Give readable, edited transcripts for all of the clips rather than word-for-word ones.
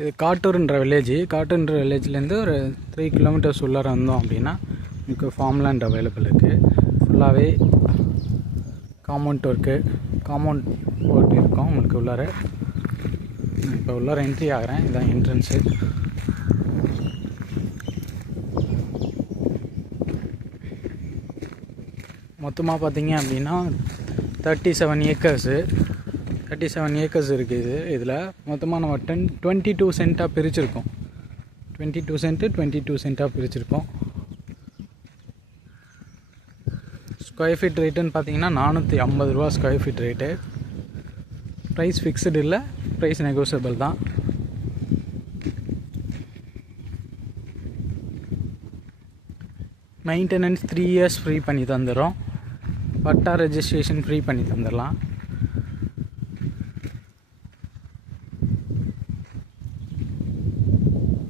இது காட்டூர்ன்ற வில்லேஜ்லேருந்து ஒரு 3 கிலோமீட்டர்ஸ் உள்ளார வந்தோம் அப்படின்னா உங்களுக்கு ஃபார்ம் லேண்ட் அவைலபிள் இருக்குது. ஃபுல்லாகவே காம்பவுண்ட் ஒர்க் இருக்கும் உங்களுக்கு உள்ளார. இப்போ உள்ளார என்ட்ரி ஆகிறேன். இதான் என்ட்ரன்ஸு. மொத்தமாக பார்த்தீங்க அப்படின்னா 37 ஏக்கர்ஸ் இருக்குது. இதில் மொத்தமாக நம்ம 22 சென்ட்டாக பிரிச்சுருக்கோம். 22 சென்ட்டாக பிரிச்சுருக்கோம். ஸ்கொயர் ஃபீட் ரேட்டுன்னு பார்த்தீங்கன்னா 450 ரூபா square feet rate. Price fixed இல்லை, ப்ரைஸ் நெகோசியபிள் தான். மெயின்டெனன்ஸ் 3 இயர்ஸ் ஃப்ரீ பண்ணி தந்துடும். பட்டா ரெஜிஸ்ட்ரேஷன் ஃப்ரீ பண்ணி தந்துடலாம்.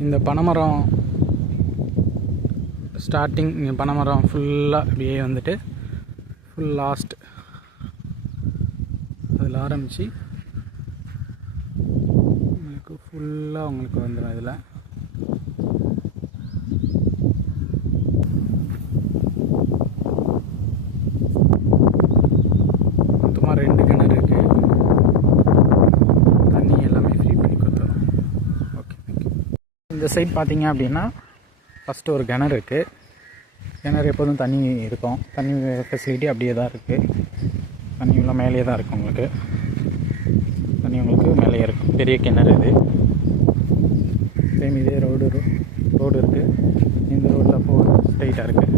இந்த பனைமரம் ஸ்டார்டிங், பனைமரம் ஃபுல்லாக அப்படியே வந்துட்டு ஃபுல் லாஸ்ட் அதில் ஆரம்பித்து உங்களுக்கு ஃபுல்லாக உங்களுக்கு வந்துடும். இதில் மொத்தமாக 2 கிணறு இருக்குது. தண்ணி எல்லாமே ஃப்ரீ பண்ணி கொடுத்துரும். Okay, thank you. இந்த சைட் பார்த்தீங்க அப்படின்னா ஃபஸ்ட்டு ஒரு கிணறு இருக்குது. கிணறு எப்போதும் தண்ணி இருக்கும். தண்ணி ஃபெசிலிட்டி அப்படியே தான் இருக்குது. தண்ணி எல்லாம் மேலே தான் இருக்கும். உங்களுக்கு தண்ணி உங்களுக்கு மேலே இருக்கும். பெரிய கிணறு இது. சேம் இதே ரோடு இருக்குது. இந்த ரோட்டில் ஸ்ட்ரைட்டாக இருக்குது.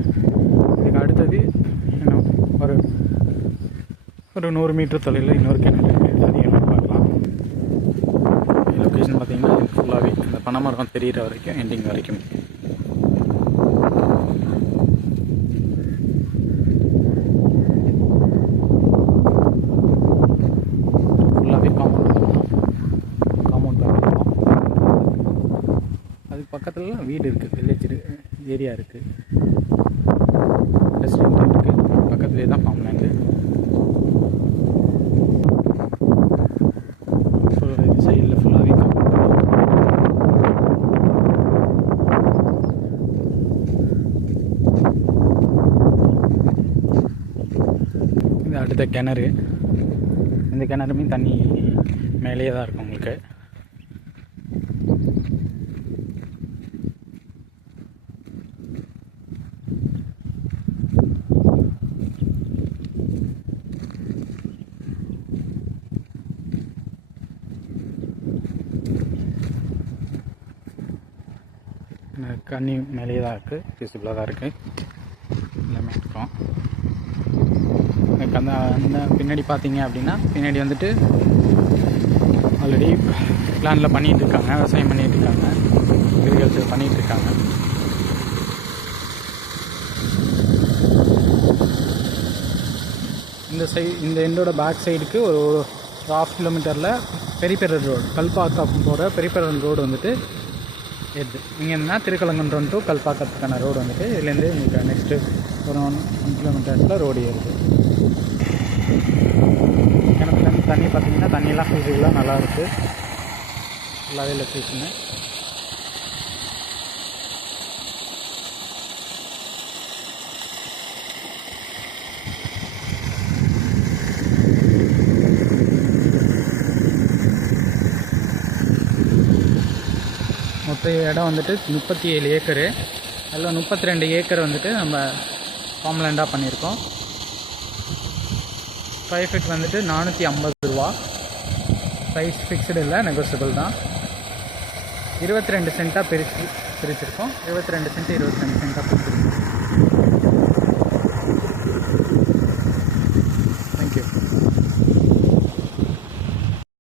இதுக்கு அடுத்தது இன்னும் ஒரு 100 மீட்டர் தொலைவில் இன்னொரு கிணறு இருக்குது. அது என்ன பார்க்கலாம். லொக்கேஷன் பார்த்தீங்கன்னா ஃபுல்லாகவே இந்த பனைமரம் தெரிகிற வரைக்கும் எண்டிங் வரைக்கும். ஃபுல்லாகவே காம்பவுண்ட் அதுக்கு பக்கத்துலலாம் வீடு இருக்குது. வில்லேஜ் ஏரியா இருக்குது. ரெஸ்டாரண்ட் இருக்குது. பக்கத்துலேயே தான் ஃபார்ம் லேண்டு. சைடில் ஃபுல்லாகவே இது அடுத்த கிணறு. இந்த கிணறுமே தண்ணி மேலேயே தான் இருக்கும் உங்களுக்கு. தண்ணி மேலேயே தான் இருக்குது. விசிபிளாக தான் இருக்குது. எல்லாமே இருக்கும். அந்த பின்னாடி பார்த்தீங்க அப்படின்னா பின்னாடி வந்துட்டு ஆல்ரெடி பிளானில் பண்ணிகிட்ருக்காங்க. விவசாயம் பண்ணிகிட்ருக்காங்க. அக்ரிகல்ச்சர் பண்ணிகிட்ருக்காங்க. இந்த எண்டோட பேக் சைடுக்கு ஒரு 1/2 கிலோமீட்டரில் பெரியபெரர் ரோடு, கல்பாக்கம் போகிற பெரியபெரர் ரோடு வந்துட்டு எது இங்கே இருந்தா திருக்கலங்குன்றம் டு கல்பாக்கத்துக்கான ரோடு வந்துட்டு இதுலேருந்து உங்களுக்கு நெக்ஸ்ட்டு ஒரு 1 கிலோமீட்டர்ஸில் ரோடு ஏறுது. கிணத்துலேருந்து தண்ணி பார்த்தீங்கன்னா தண்ணியெலாம் ஃபிசிபிளாக நல்லாயிருக்கு. ஃபுல்லாகவே லொக்கேஷனு. மொத்த இடம் வந்துட்டு 37 ஏக்கரு. அதில் 32 ஏக்கர் வந்துட்டு நம்ம ஃபார்ம் லேண்டாக பண்ணியிருக்கோம். ஸ்கொயர் ஃபீட் வந்துட்டு 450 ரூபா. ப்ரைஸ் ஃபிக்ஸ்டு இல்லை, நெகோசியபிள் தான். 22 சென்ட்டாக பிரிச்சிருக்கோம். 22 சென்ட்டாக பிரிச்சிருக்கோம்.